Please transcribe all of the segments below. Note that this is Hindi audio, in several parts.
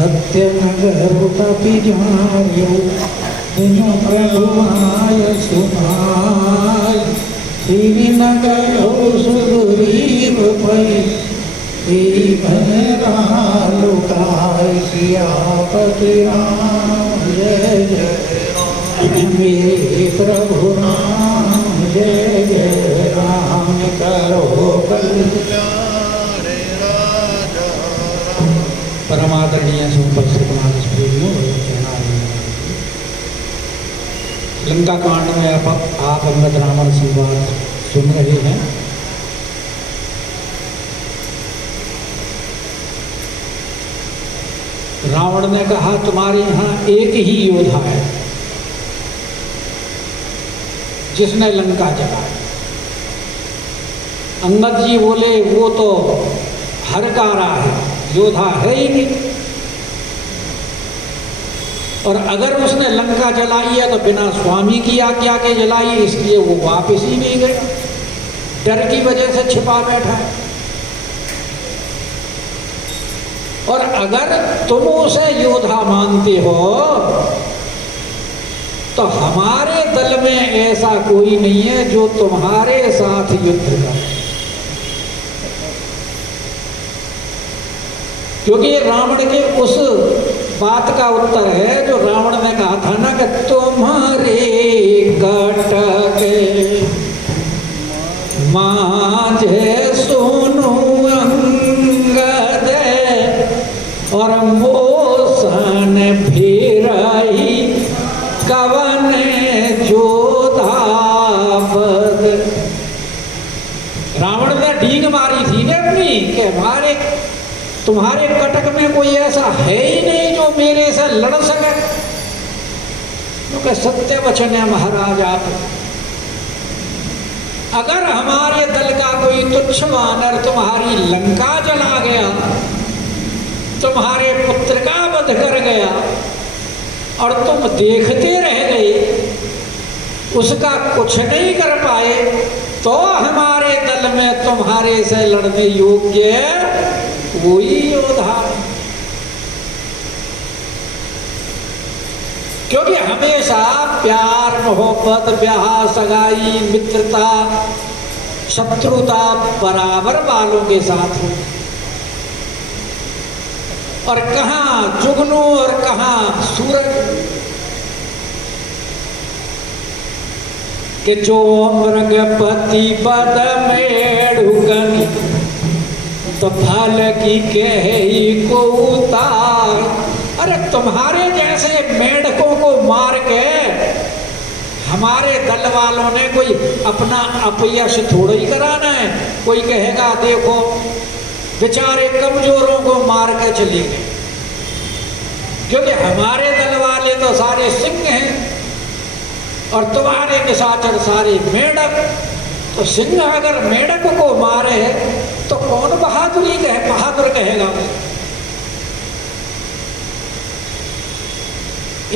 सत्यनगरपति जार्यो बिनु प्रभुआय सुनाय श्रीनगर सुग्रीव पै लुकाय सियापति राम जय जय मेरे प्रभु राम जय जय राम करो परमादरणीय सुपस्थित मानस प्रेमियों, लंका कांड में आप अंगद रावण संवाद सुन रहे हैं। रावण ने कहा तुम्हारे यहाँ एक ही योद्धा है जिसने लंका जलाई। अंगद जी बोले वो तो हरकारा है, योद्धा है ही नहीं, और अगर उसने लंका जलाई है तो बिना स्वामी की आज्ञा के जलाई, इसलिए वो वापस ही नहीं गया, डर की वजह से छिपा बैठा है। और अगर तुम उसे योद्धा मानते हो तो हमारे दल में ऐसा कोई नहीं है जो तुम्हारे साथ युद्ध करे, क्योंकि रावण के उस बात का उत्तर है जो रावण ने कहा था ना कि तुम्हारे कटके माझे सुनु अंगद और मोसन फिरई कवन जोधा बद। रावण ने डींग मारी थी ना अपनी कि हमारे तुम्हारे कटक में कोई ऐसा है ही नहीं जो मेरे से लड़ सके, क्योंकि सत्य वचन है महाराज आप। अगर हमारे दल का कोई तुच्छ वानर तुम्हारी लंका जला गया, तुम्हारे पुत्र का वध कर गया और तुम देखते रह गए, उसका कुछ नहीं कर पाए, तो हमारे दल में तुम्हारे से लड़ने योग्य कोई योद्धा नहीं। क्योंकि हमेशा प्यार मोहब्बत ब्याह सगाई मित्रता शत्रुता बराबर वालों के साथ हो, और कहाँ जुगनू और कहाँ सूरज के जो मृगपति बद मेढ़ुगन तो फल की कही को उतार। अरे तुम्हारे जैसे मेढकों को मार के हमारे दल वालों ने कोई अपना अपयश थोड़ा ही कराना है। कोई कहेगा देखो बेचारे कमजोरों को मार के चले गए, क्योंकि हमारे दल वाले तो सारे सिंह हैं और तुम्हारे निशाचर सारे मेढक। तो सिंह अगर मेढक को मारे तो कौन बहादुर कहेगा।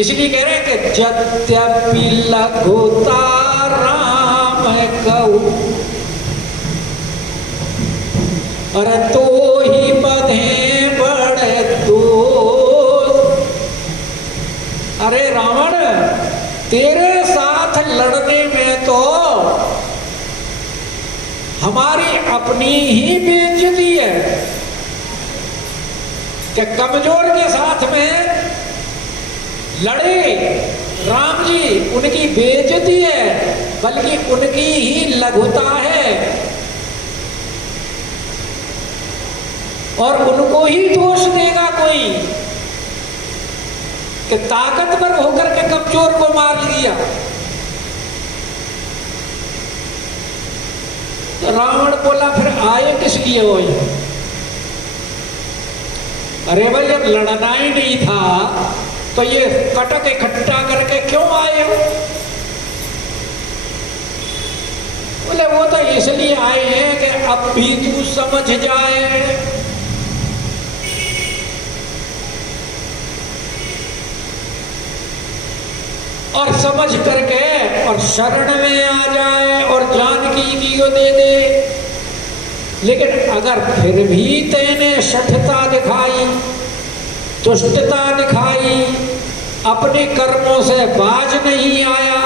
इसलिए कह रहे हैं कि यद्यपि लघुता राम कहू अरे तो ही बधे बड़े दोष। अरे रावण तेरे साथ लड़ने में तो हमारी अपनी ही बेइज्जती है कि कमजोर के साथ में लड़े। राम जी उनकी बेइज्जती है, बल्कि उनकी ही लघुता है और उनको ही दोष देगा कोई कि ताकतवर होकर के कमजोर को मार दिया। तो रावण बोला फिर आए किस लिए हो? अरे भाई जब लड़ना ही नहीं था तो ये कटक इकट्ठा करके क्यों आए हो? बोले वो तो इसलिए आए हैं कि अब भी तू समझ जाए। और समझ करके और शरण में आ जाए और जानकी जी को दे दे। लेकिन अगर फिर भी तेने शठता दिखाई दुष्टता दिखाई, अपने कर्मों से बाज नहीं आया,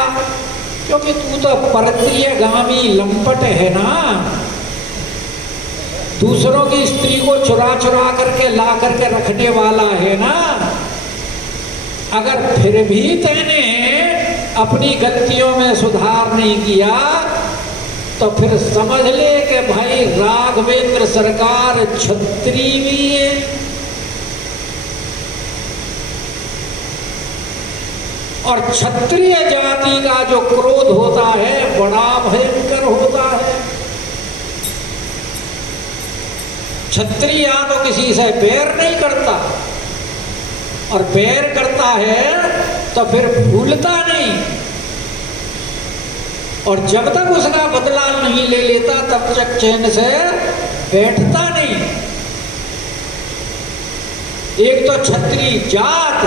क्योंकि तू तो परत्रियगामी लंपट है ना, दूसरों की स्त्री को चुरा चुरा करके ला करके रखने वाला है ना। अगर फिर भी तेने अपनी गलतियों में सुधार नहीं किया तो फिर समझ ले कि भाई राघवेंद्र सरकार छत्री भी है। और क्षत्रिय जाति का जो क्रोध होता है बड़ा भयंकर होता है। क्षत्रिय तो किसी से बैर नहीं करता, और बैर करता है तो फिर भूलता नहीं, और जब तक उसका बदला नहीं ले लेता तब तक चैन से बैठता नहीं। एक तो क्षत्रिय जात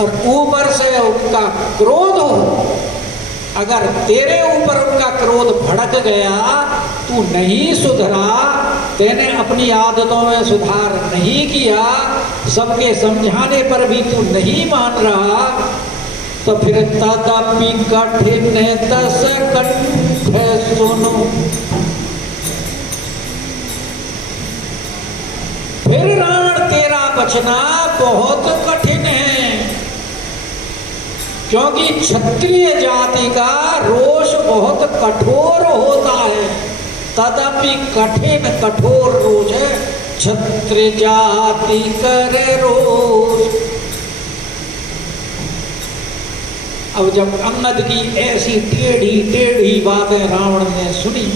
और ऊपर से उनका क्रोध हो। अगर तेरे ऊपर उनका क्रोध भड़क गया, तू नहीं सुधरा, तेने अपनी आदतों में सुधार नहीं किया, सबके समझाने पर भी तू नहीं मान रहा, तो फिर तदपि कठिन दस कंठ सुनो, फिर रावण तेरा बचना बहुत कठिन है। क्योंकि क्षत्रिय जाति का रोष बहुत कठोर होता है। तदपि कठिन कठोर रोष है, क्षत्रिय जाति करे रोष। अब जब अंगद की ऐसी टेढ़ी टेढ़ी बातें रावण ने सुनी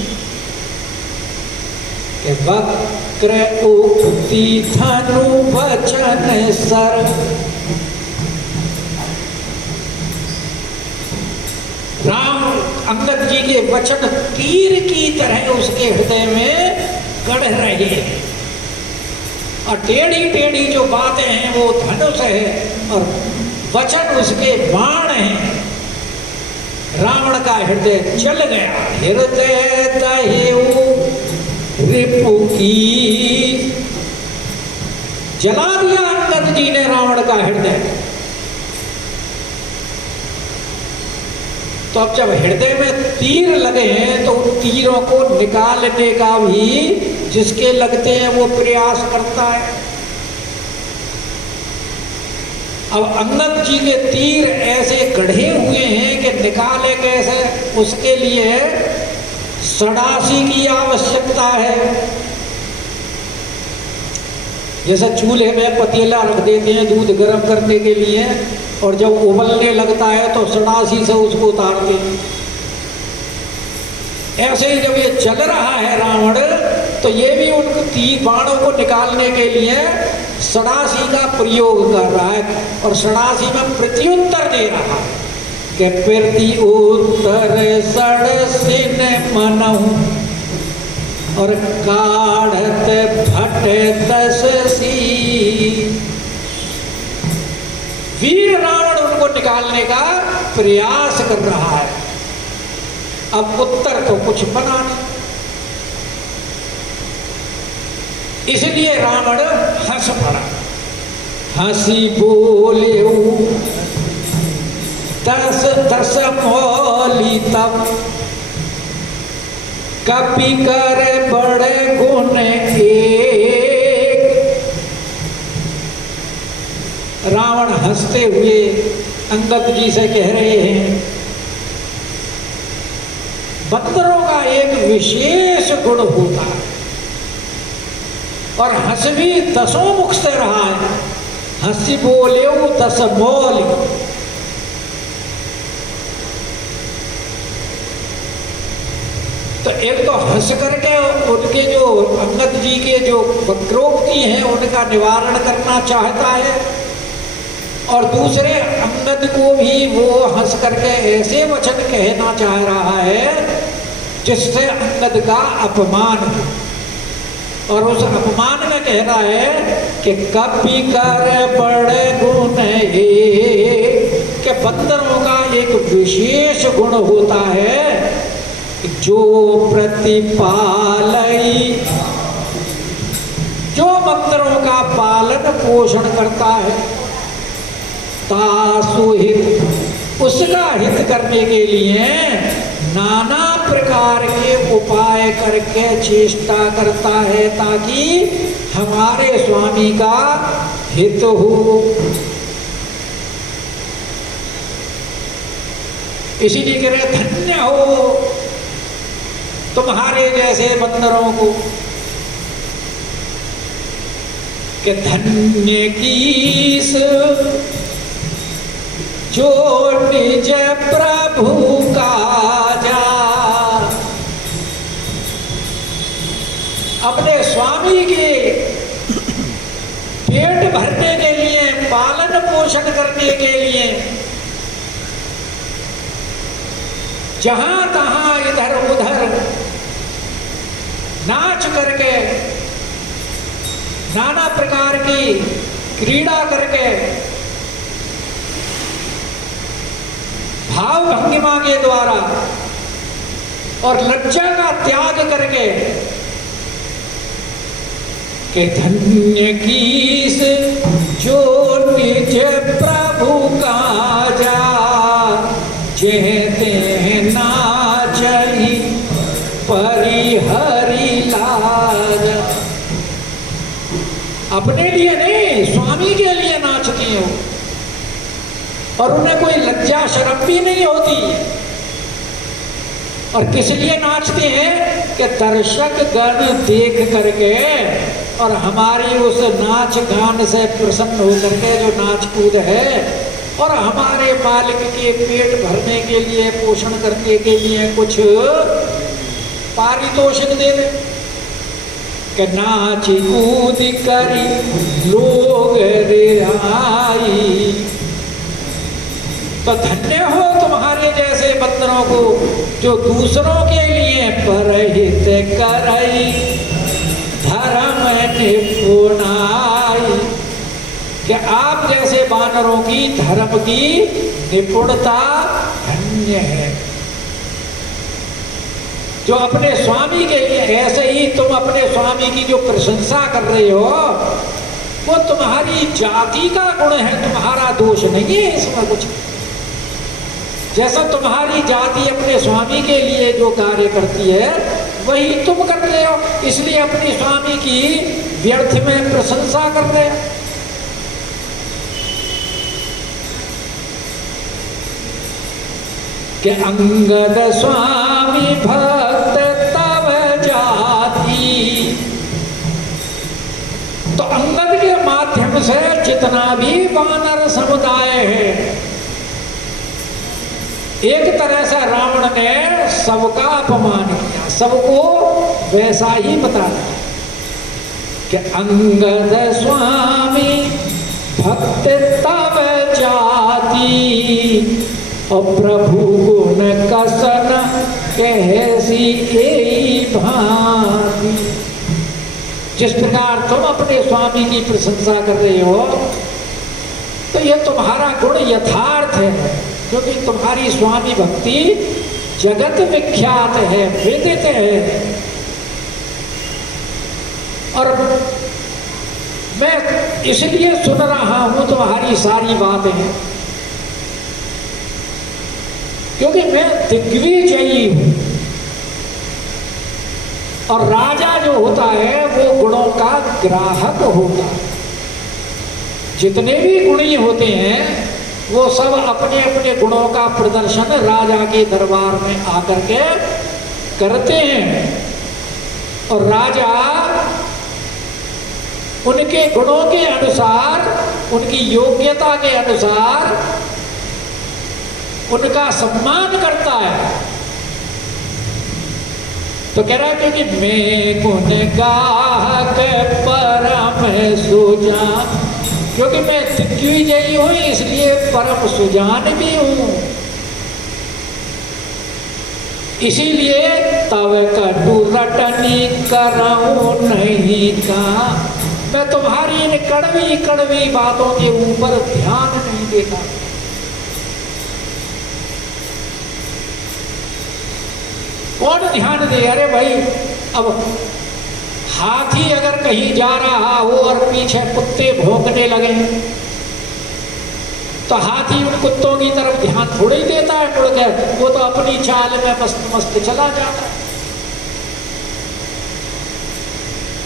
कि वक्र उक्ति धनु वचन सर, राम अंगद जी के वचन तीर की तरह उसके हृदय में गढ़ रहे हैं, और टेढ़ी टेढ़ी जो बातें हैं वो धनुष है और वचन उसके बाण हैं। रावण का हृदय जल गया। हृदय दहेऊ रिपु की, जला दिया अंगद जी ने रावण का हृदय। तो अब जब हृदय में तीर लगे हैं तो उन तीरों को निकालने का भी जिसके लगते हैं वो प्रयास करता है। अब अंगद जी के तीर ऐसे गढ़े हुए हैं कि निकाले कैसे, उसके लिए सड़ासी की आवश्यकता है। जैसे चूल्हे में पतीला रख देते हैं दूध गर्म करने के लिए, और जब उबलने लगता है तो सड़ासी से उसको उतारते हैं। ऐसे ही जब ये चल रहा है रावण, तो ये भी उन तीर बाणों को निकालने के लिए सड़ासी का प्रयोग कर रहा है, और सड़ासी में प्रत्युत्तर दे रहा है कि प्रति उत्तर सड़सिन मनहु और काढ़त भट तससी। वीर रावण उनको निकालने का प्रयास कर रहा है। अब उत्तर तो कुछ बना नहीं, इसलिए रावण हंस पड़ा। हंसी बोले दस दस मौली तब, कपि कर बड़े गुण एक। रावण हंसते हुए अंगद जी से कह रहे हैं, बंदरों का एक विशेष गुण होता है, और हंस भी दसों मुख से रहा है। हंसी बोले दस मौली, तो एक तो हंस करके उनके जो अंगद जी के जो वक्रोक्ति हैं उनका निवारण करना चाहता है, और दूसरे अंगद को भी वो हंस करके ऐसे वचन कहना चाह रहा है जिससे अंगद का अपमान हो। और उस अपमान में कह रहा है कि कपि कर बड़े गुण के बंदरों का एक विशेष गुण होता है, जो प्रतिपालई, जो बंदरों का पालन पोषण करता है। तासु हित, उसका हित करने के लिए नाना प्रकार के उपाय करके चेष्टा करता है ताकि हमारे स्वामी का हित हो। इसीलिए कह रहे धन्य हो तुम्हारे जैसे बंदरों को, कि धन्य कीस जो निज प्रभु का जा। अपने स्वामी के पेट भरने के लिए, पालन पोषण करने के लिए जहां तहां इधर उधर नाच करके, नाना प्रकार की क्रीड़ा करके, भाव भंगिमा के द्वारा और लज्जा का त्याग करके, कि धन्य कीस जो निज प्रभु का जा, जेते नाचही परिहरि लाज। अपने लिए नहीं, स्वामी के लिए नाचती हो और उन्हें कोई लज्जा शर्म भी नहीं होती। और किस लिए नाचते हैं कि दर्शक गण देख करके और हमारी उस नाच गान से प्रसन्न होकर के जो नाच कूद है और हमारे मालिक के पेट भरने के लिए, पोषण करने के लिए कुछ पारितोषिक दे दे। कि नाच कूद करी लोग रिहाई। तो धन्य हो तुम्हारे जैसे बंदरों को जो दूसरों के लिए परहित करई धर्म निपुणाई। कि आप जैसे वानरों की धर्म की निपुणता धन्य है, जो अपने स्वामी के लिए। ऐसे ही तुम अपने स्वामी की जो प्रशंसा कर रहे हो वो तुम्हारी जाति का गुण है, तुम्हारा दोष नहीं है इसमें कुछ। जैसा तुम्हारी जाति अपने स्वामी के लिए जो कार्य करती है वही तुम कर रहे हो, इसलिए अपने स्वामी की व्यर्थ में प्रशंसा कर रहे हो। कि अंगद स्वामी भक्त तव जाति। तो अंगद के माध्यम से जितना भी वानर समुदाय है, एक तरह से रावण ने सबका अपमान किया, सबको वैसा ही बताया कि अंगद स्वामी भक्त तव जाति और प्रभु गुण कसन कहसी एई भांति। जिस प्रकार तुम अपने स्वामी की प्रशंसा कर रहे हो तो यह तुम्हारा गुण यथार्थ है, क्योंकि तुम्हारी स्वामी भक्ति जगत विख्यात है, विदित है। और मैं इसलिए सुन रहा हूं तुम्हारी सारी बातें, क्योंकि मैं दिग्विजयी हूं। और राजा जो होता है वो गुणों का ग्राहक होता है। जितने भी गुणी होते हैं वो सब अपने अपने गुणों का प्रदर्शन राजा के दरबार में आकर के करते हैं, और राजा उनके गुणों के अनुसार, उनकी योग्यता के अनुसार उनका सम्मान करता है। तो कह रहा है क्योंकि मैं गुण गाहक परम सुजान, क्योंकि मैं दिग्विजयी हूं इसलिए परम सुजान भी हूं। इसीलिए तव कटु रटनी करऊं नहीं का, मैं तुम्हारी इन कड़वी कड़वी बातों के ऊपर ध्यान नहीं देता। कौन ध्यान दे? अरे भाई अब हाथी अगर कहीं जा रहा हो और पीछे कुत्ते भौंकने लगे तो हाथी उन कुत्तों की तरफ ध्यान थोड़ा ही देता है मुड़ के, वो तो अपनी चाल में मस्त मस्त चला जाता है।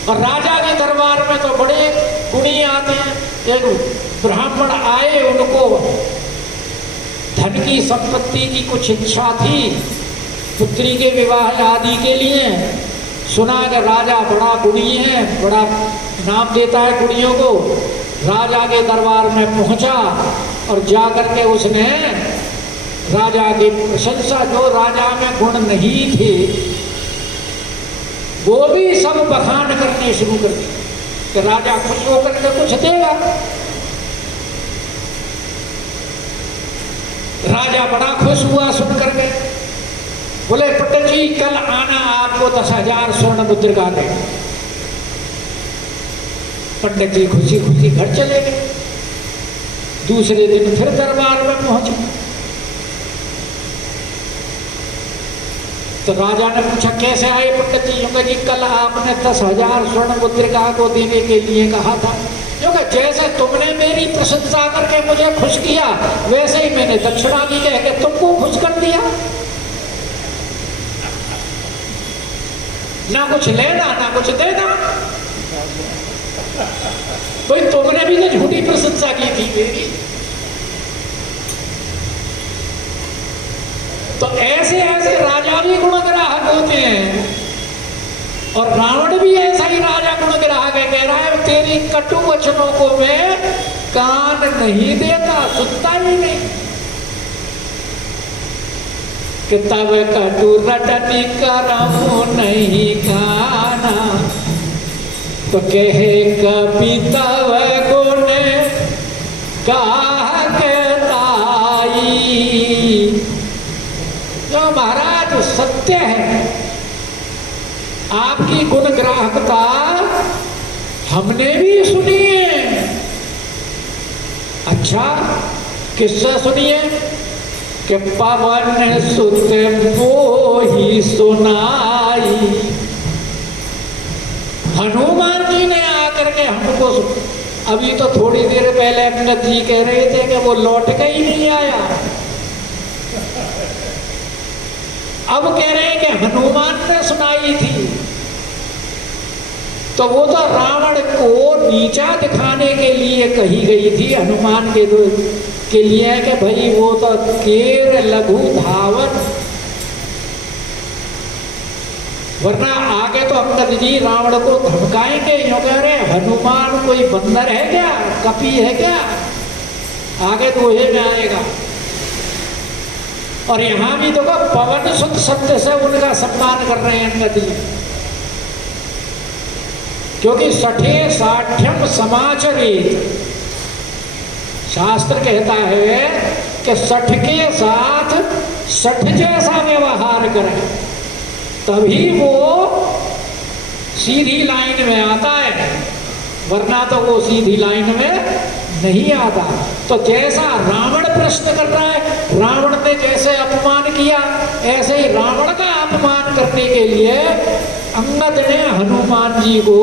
और राजा के दरबार में तो बड़े गुणी आते हैं। एक ब्राह्मण आए, उनको धन की संपत्ति की कुछ इच्छा थी, पुत्री के विवाह आदि के लिए। सुना कि राजा बड़ा गुणी है, बड़ा नाम देता है गुणियों को। राजा के दरबार में पहुंचा और जाकर के उसने राजा की प्रशंसा, जो राजा में गुण नहीं थे वो भी सब बखान करने शुरू कर दिए कि राजा खुश होकर के कुछ देगा। राजा बड़ा खुश हुआ सुनकर के, बोले पंडित जी कल आना, आपको 10,000 स्वर्ण मुद्रिका देगा। पंडित जी खुशी खुशी घर चले गए। दूसरे दिन फिर दरबार में पहुंचे तो राजा ने पूछा कैसे आए पंडित जी? क्योंकि जी कल आपने 10,000 स्वर्ण मुद्रिका को देने के लिए कहा था। क्योंकि जैसे तुमने मेरी प्रशंसा करके मुझे खुश किया, वैसे ही मैंने दक्षिणा की कह के तुमको खुश कर दिया। ना कुछ लेना ना कुछ देना, कोई तुमने भी तो झूठी प्रशंसा की थी मेरी। तो ऐसे ऐसे राजा भी गुणग्राहक होते हैं, और रावण भी ऐसा ही राजा गुणग्राहक है। कह रहा है तेरी कटु वचनों को मैं कान नहीं देता, सुनता ही नहीं। किताब कटु रटनी करमु नहीं खाना, तो कहे कपि तव गुण गाह के ताई। जो महाराज सत्य है, आपकी गुण ग्राहकता हमने भी सुनी है। अच्छा किससे सुनिए? कि पवन सुत मोहि सुनाई। हनुमान जी ने आकर के हमको, अभी तो थोड़ी देर पहले अंगद जी कह रहे थे कि वो लौट के ही नहीं आया, अब कह रहे हैं कि हनुमान ने सुनाई थी। तो वो तो रावण को नीचा दिखाने के लिए कही गई थी हनुमान के लिए कि भाई वो तो केर लघु धावन, वरना आगे तो अंगद जी रावण को धमकाएंगे। यूं कह रहे हनुमान कोई बंदर है क्या, कपी है क्या? आगे तो वही में आएगा। और यहां भी देखो पवन सुत सत्य से उनका सम्मान कर रहे हैं अंगद जी, क्योंकि सठे साठ्यम समाचरित। शास्त्र कहता है कि सठ के साथ सठ जैसा व्यवहार करें, तभी वो सीधी लाइन में आता है, वरना तो वो सीधी लाइन में नहीं आता। तो जैसा रावण प्रश्न कर रहा है, रावण ने जैसे अपमान किया, ऐसे ही रावण का अपमान करने के लिए अंगद ने हनुमान जी को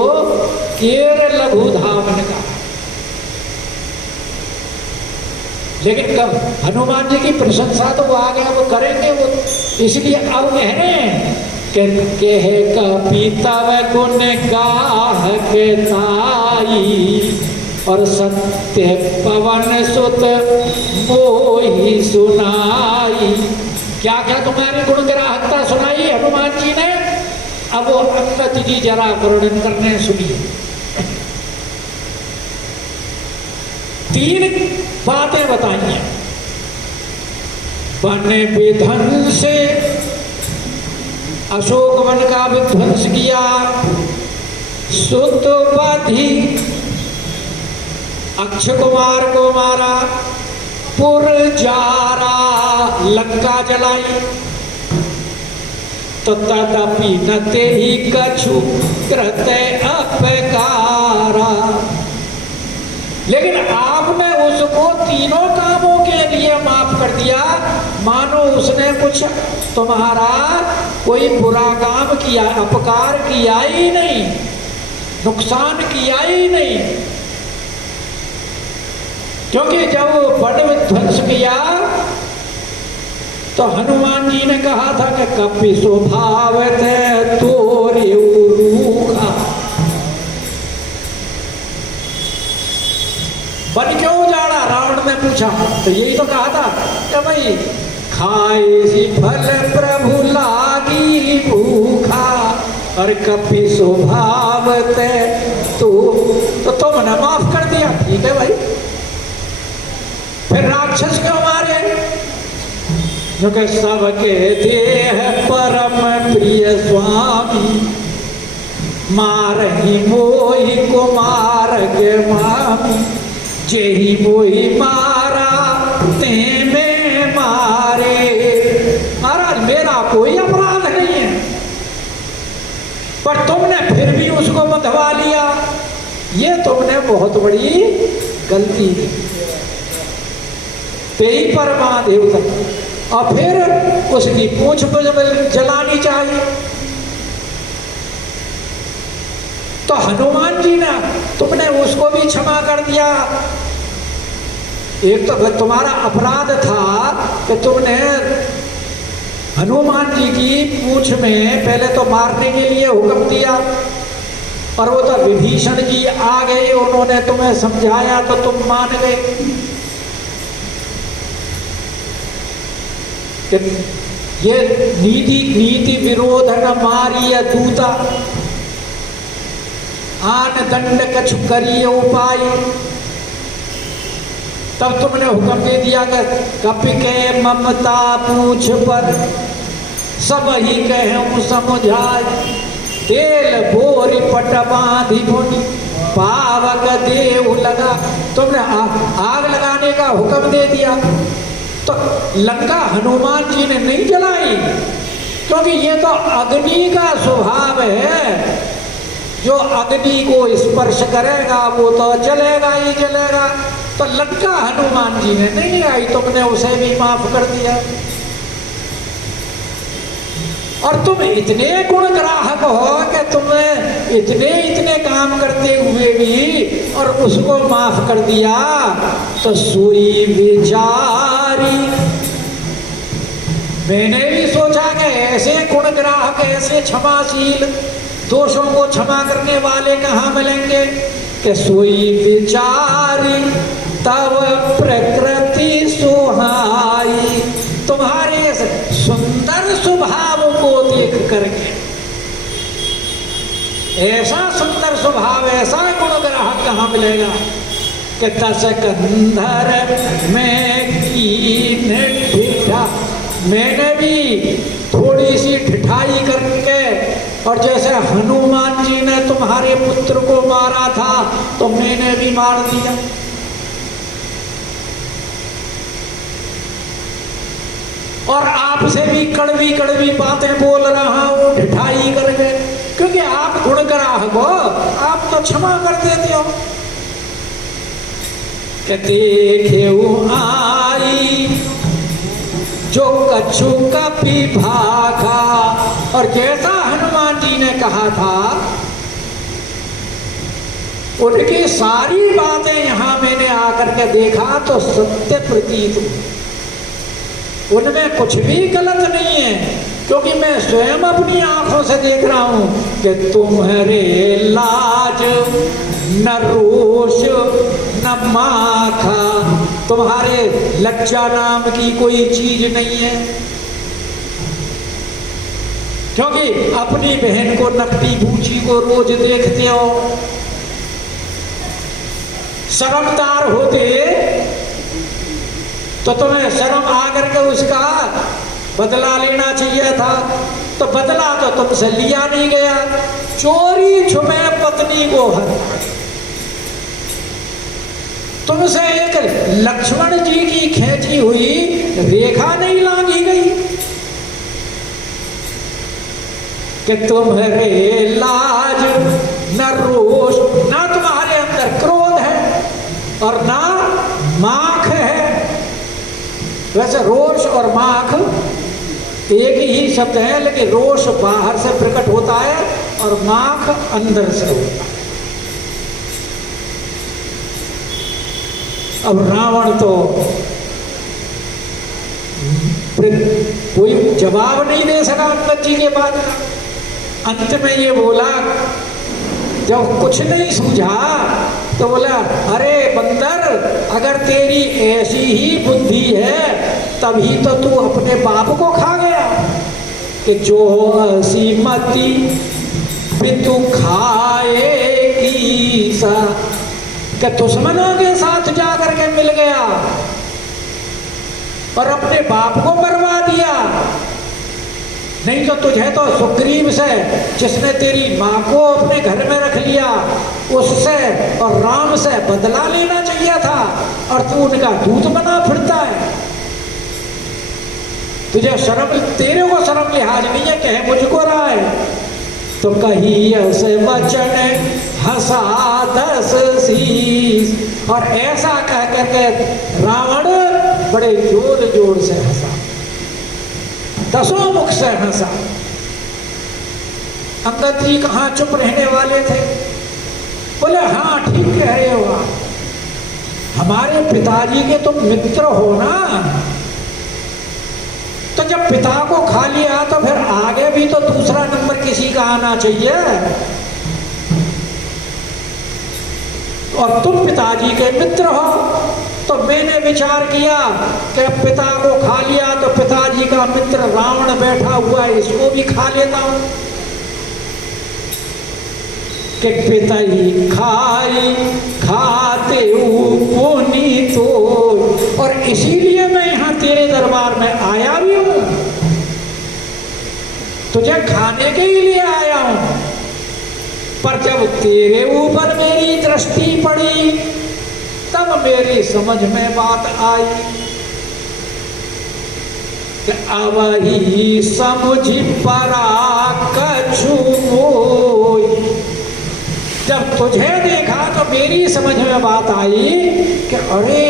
केर लघु धावन का। लेकिन कब हनुमान जी की प्रशंसा तो वो आगे वो करेंगे, वो इसलिए अब कह रहे हैं कि है कपि तव गुण गाह के ताई, और सत्य पवन सुत मोहि सुनाई। क्या क्या तुम्हारी गुण ग्राहकता सुनाई हनुमान जी ने। अब वो अंगद जी जरा वर्णन करने सुनिए। 3 बातें बताइए। वन विध्वंस, अशोक वन का विध्वंस किया, सुतोपधि, अक्षय कुमार को मारा, पुरजारा, लंका जलाई। तो तदपि न तेहि कछु कृते अपकारा। लेकिन आपने उसको तीनों कामों के लिए माफ कर दिया, मानो उसने कुछ तुम्हारा कोई बुरा काम किया, अपकार किया ही नहीं। नुकसान किया ही नहीं, क्योंकि जब वो वन विध्वंस किया तो हनुमान जी ने कहा था कि कपि स्वभाव थे तोरे रूखा। वन क्यों उजाड़ा? रावण ने पूछा तो यही तो कहा था कि भाई खाए सी फल प्रभु लागी भूखा और कपि स्वभाव थे तो तुमने माफ कर दिया, ठीक है भाई। फिर राक्षस क्यों मारे? क्योंकि सबके देह परम प्रिय स्वामी मारही मोहि कुमार के मामी जेहि मोहि मारा ते में मारे। महाराज मेरा कोई अपराध नहीं है, पर तुमने फिर भी उसको बंधवा लिया, ये तुमने बहुत बड़ी गलती की। ते ही परमा देवता, और फिर उसकी पूंछ जलानी चाहिए। तो हनुमान जी ने तुमने उसको भी क्षमा कर दिया। एक तो तुम्हारा अपराध था कि तुमने हनुमान जी की पूंछ में पहले तो मारने के लिए हुक्म दिया, और वो तो विभीषण जी आ गए, उन्होंने तुम्हें समझाया तो तुम मान गए। ये नीति विरोध न मारिय दूता आन दंड कछु करिय उपाय। तब तुमने हुक्म दे दिया कि कपि के ममता पूछ पर सब ही कहूँ समझाय तेल बोरी पट बांधी मुनि पावक देव लगा। तुमने आग लगाने का हुक्म दे दिया, तो लंका हनुमान जी ने नहीं जलाई, क्योंकि ये तो अग्नि का स्वभाव है। जो अग्नि को स्पर्श करेगा वो तो जलेगा ही जलेगा। तो लंका हनुमान जी ने नहीं आई, तुमने उसे भी माफ कर दिया। और तुम इतने गुण ग्राहक हो कि तुम्हें इतने काम करते हुए भी और उसको माफ कर दिया, तो सोई विचारी। मैंने भी सोचा कि ऐसे गुण ग्राहक, ऐसे क्षमाशील, दोषों को क्षमा करने वाले कहाँ मिलेंगे। कि सोई विचारी तब प्रकृति सुहाई। तुम्हारे सुंदर स्वभाव को देख करके, ऐसा सुंदर स्वभाव, ऐसा गुण ग्राहक कहाँ मिलेगा। कि दस कंधर में कीन ठिठा। मैंने भी थोड़ी सी ठिठाई करके, और जैसे हनुमान जी ने तुम्हारे पुत्र को मारा था तो मैंने भी मार दिया। और आपसे भी कड़वी कड़वी बातें बोल रहा हूं ठिठाई करके, क्योंकि आप गुण ग्राहक हो, आप तो क्षमा कर देते हो। कि देखे आई जो कछु कपि भागा। और जैसा हनुमान जी ने कहा था, उनकी सारी बातें यहां मैंने आकर के देखा तो सत्य प्रतीत हुई, उनमें कुछ भी गलत नहीं है। क्योंकि मैं स्वयं अपनी आंखों से देख रहा हूं कि तुम्हारे लाज न रोष न माखा, तुम्हारे लज्जा नाम की कोई चीज नहीं है। क्योंकि अपनी बहन को, नकटी बूची को रोज देखते हो। शर्मदार होते तो तुम्हें शर्म आकर के उसका बदला लेना चाहिए था, तो बदला तो तुमसे लिया नहीं गया। चोरी छुपे पत्नी को हत्या, तुमसे एक लक्ष्मण जी की खींची हुई रेखा नहीं लांघी गई। कि तुम्हारे लाज न रोष, ना तुम्हारे अंदर क्रोध है और ना माख है। वैसे रोष और माख एक ही शब्द है, लेकिन रोष बाहर से प्रकट होता है और माख अंदर से होता है। अब रावण तो कोई जवाब नहीं दे सका अंगद जी के बाद। अंत में ये बोला, जब कुछ नहीं सूझा तो बोला, अरे बंदर, अगर तेरी ऐसी ही बुद्धि है तभी तो तू अपने बाप को खा गया। कि जो ऐसी मति पितु खाएगी सा, कि दुश्मनों के साथ जाकर के मिल गया और अपने बाप को मरवा दिया। नहीं तो तुझे तो सुग्रीव से, जिसने तेरी माँ को अपने घर में रख लिया, उससे और राम से बदला लेना चाहिए था, और तू उनका दूत बना फिरता है। तुझे शर्म, तेरे को शर्म लिहाज नहीं है, कहे मुझको रहा है। तो कही ऐसे वचन हंसा दस शीस, और ऐसा कह करके रावण बड़े जोर जोर से हंसा, दसों मुख से हंसा। अंगद जी कहाँ चुप रहने वाले थे, बोले हाँ ठीक कह रहे हो आप, हमारे पिताजी के तुम मित्र हो ना, तो जब पिता को खा लिया तो फिर आगे भी तो दूसरा नंबर किसी का आना चाहिए। और तुम पिताजी के मित्र हो, तो मैंने विचार किया कि पिता को खा लिया तो पिताजी का मित्र रावण बैठा हुआ है, इसको भी खा लेता हूं। कि पिता ही खाई खाते पुनी तो, और इसीलिए मैं यहां तेरे दरबार में आया भी हूं, तुझे खाने के ही लिए आया हूं। पर जब तेरे ऊपर मेरी दृष्टि पड़ी तब मेरी समझ में बात आई कि अवही समझी परा कछु मोई। जब तुझे देखा तो मेरी समझ में बात आई कि अरे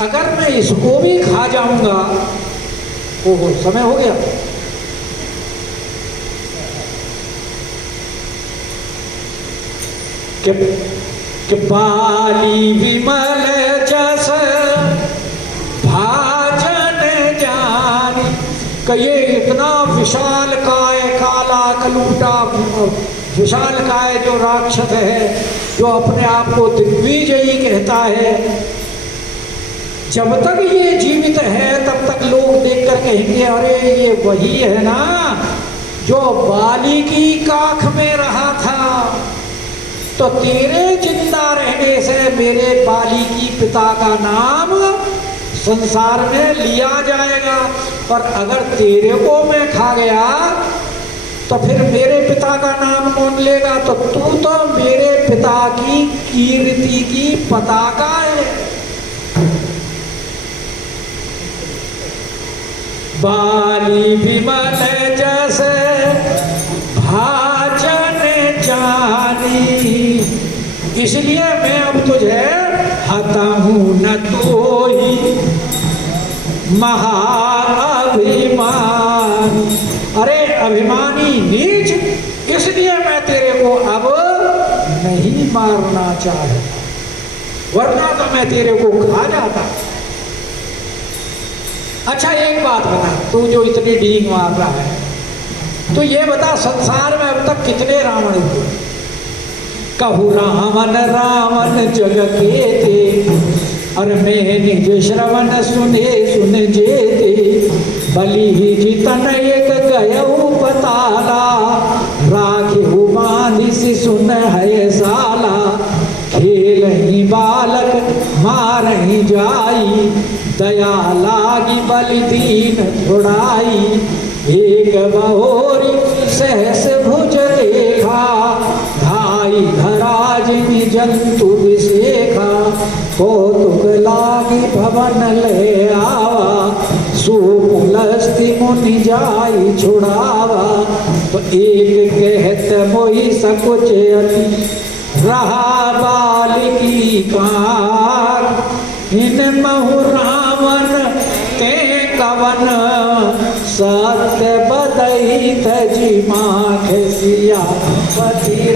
अगर मैं इसको भी खा जाऊंगा, ओहो समय हो गया। कि बाली विमल जस भाजन जानी, कि ये इतना विशाल काय, काला कलूटा विशाल काय जो राक्षस है, जो अपने आप को दिग्विजयी कहता है, जब तक ये जीवित है तब तक लोग देखकर कहेंगे अरे ये वही है ना जो बाली की काख में रहा था। तो तेरे जिंदा रहने से मेरे बाली की पिता का नाम संसार में लिया जाएगा, और अगर तेरे को मैं खा गया तो फिर मेरे पिता का नाम कौन लेगा? तो तू तो मेरे पिता की कीर्ति की पताका है। बाली विमल जैसे भाजन जानी, इसलिए मैं अब तुझे हता हूं न तो ही महाअभिमान। अरे अभिमानी नीच, इसलिए मैं तेरे को अब नहीं मारना चाहता, वरना तो मैं तेरे को खा जाता। अच्छा एक बात बता, तू जो इतनी डींग मार रहा है, तो ये बता संसार में अब तक कितने रावण हुए? कहू रावण रावण जग के थे, और मैं निज श्रवण सुने सुन जेते। बलि जितन एक गयऊ पताला, राखिहु बांधिस सुन है साला। खेल ही बालक मारहि जाई, दया लागी बलि दीन छुड़ाई। एक बहोरी सहस भुज देखा, धाई धराज जंतु विशेखा। कौतुक लागी भवन ले आवा, सुपुलस्ति मुनि जाई छुड़ावा। तो एक कहत मोहि सकुच अति, रहा बालिकी काग। इन महु रावण ते कवन, सत्य बदई तजी माख सिया पति।